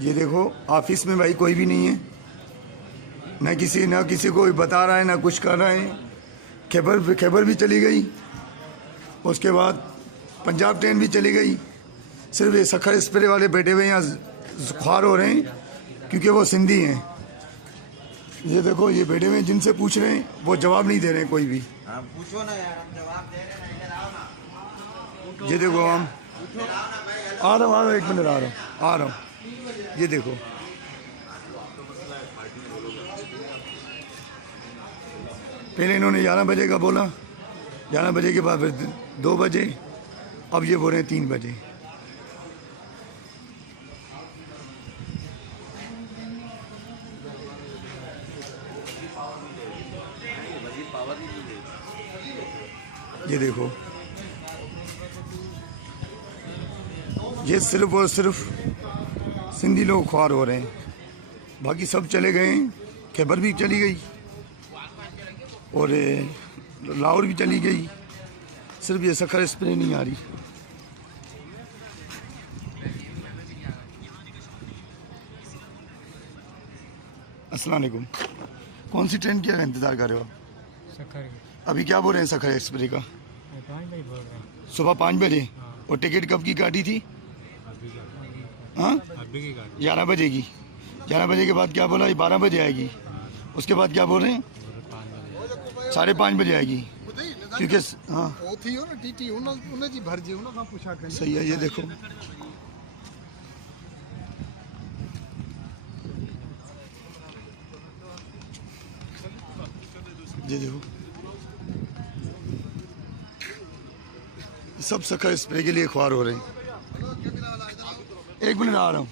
ये देखो ऑफिस में भाई कोई भी नहीं है, न किसी को बता रहा है ना कुछ कर रहा है। खैबर भी चली गई, उसके बाद पंजाब ट्रेन भी चली गई। सिर्फ ये सखर एक्सप्रेस वाले बैठे हुए यहाँ ख्वार हो रहे हैं क्योंकि वो सिंधी हैं। ये देखो ये बैठे हुए हैं, जिनसे पूछ रहे हैं वो जवाब नहीं दे रहे हैं कोई भी। पूछो ना यार, हम जवाब दे रहे हैं, इधर आओ ना। ये देखो हम आ रहा हूँ 1 मिनट आ रहा हूँ। ये देखो पहले इन्होंने 11 बजे का बोला, 11 बजे के बाद फिर 2 बजे, अब ये बोल रहे हैं 3 बजे। ये देखो ये सिर्फ और सिर्फ सिंधी लोग ख्वार हो रहे हैं, बाकी सब चले गए हैं। खैबर भी चली गई और लाहौर भी चली गई, सिर्फ ये सखर एक्सप्रेस नहीं आ रही। अस्सलाम वालेकुम। कौन सी ट्रेन का इंतज़ार कर रहे हो? सखर अभी क्या बोल रहे हैं सखर एक्सप्रेस का? 5 बजे बोल रहे हैं। सुबह 5 बजे। और टिकट कब की काटी थी? हाँ 11 बजे की। 11 बजे के बाद क्या बोला? ये 12 बजे आएगी। उसके बाद क्या बोल रहे हैं? 5:30 बजे आएगी क्योंकि हाँ सही है। ये देखो ये देखो सब सखर स्प्रे के लिए ख्वार हो रहे हैं। 1 मिनट आ रहा हूँ।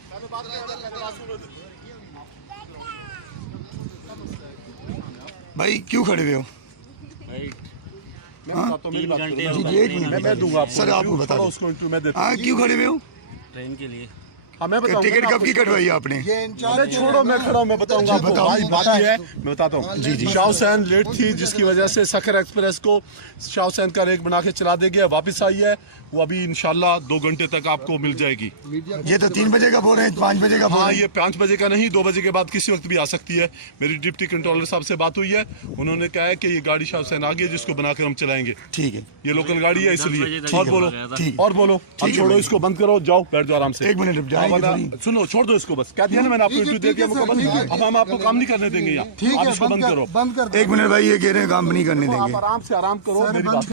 भाई क्यों खड़े हुए हो? हाँ? जी 1 मिनट मैं दूंगा आपको। सर आप बता दो हाँ क्यों खड़े हुए हो? ट्रेन के लिए। मैं टिकट कब की कटवाई आपने? अरे छोड़ो, मैं खड़ा हूँ, मैं बताऊंगा आपको। भाई बात ये है, मैं बताता हूँ। जी शाह हुसैन लेट थी, जिसकी वजह से सखर एक्सप्रेस को शाह हुसैन का रेक बना के चला दे गया, वापस आई है वो। अभी इंशाल्लाह 2 घंटे तक आपको मिल जाएगी। ये तो 3 बजे का बोल रहे हैं, 5 बजे का बोल रहे हाँ हैं। ये 5 बजे का नहीं, 2 बजे के बाद किसी वक्त भी आ सकती है। मेरी डिप्टी कंट्रोलर साहब से बात हुई है, उन्होंने कहा है कि ये गाड़ी शाह हुसैन आ गई है, जिसको बनाकर हम चलाएंगे। ठीक है, ये लोकल गाड़ी है इसलिए। और बोलो, ठीक और बोलो। अब छोड़ो इसको, बंद करो, जाओ बैठ जाओ आराम से। 1 मिनट रुक जाओ। सुनो, छोड़ दो इसको, बस कह दिया ना मैंने आपको, इंटरव्यू दे दिया मुकम्मल। अब हम आपको काम नहीं करने देंगे यहाँ। आप इसको बंद करो। 1 मिनट भाई, ये कह रहे हैं काम नहीं करने देंगे। आप आराम से आराम करो, मेरी बात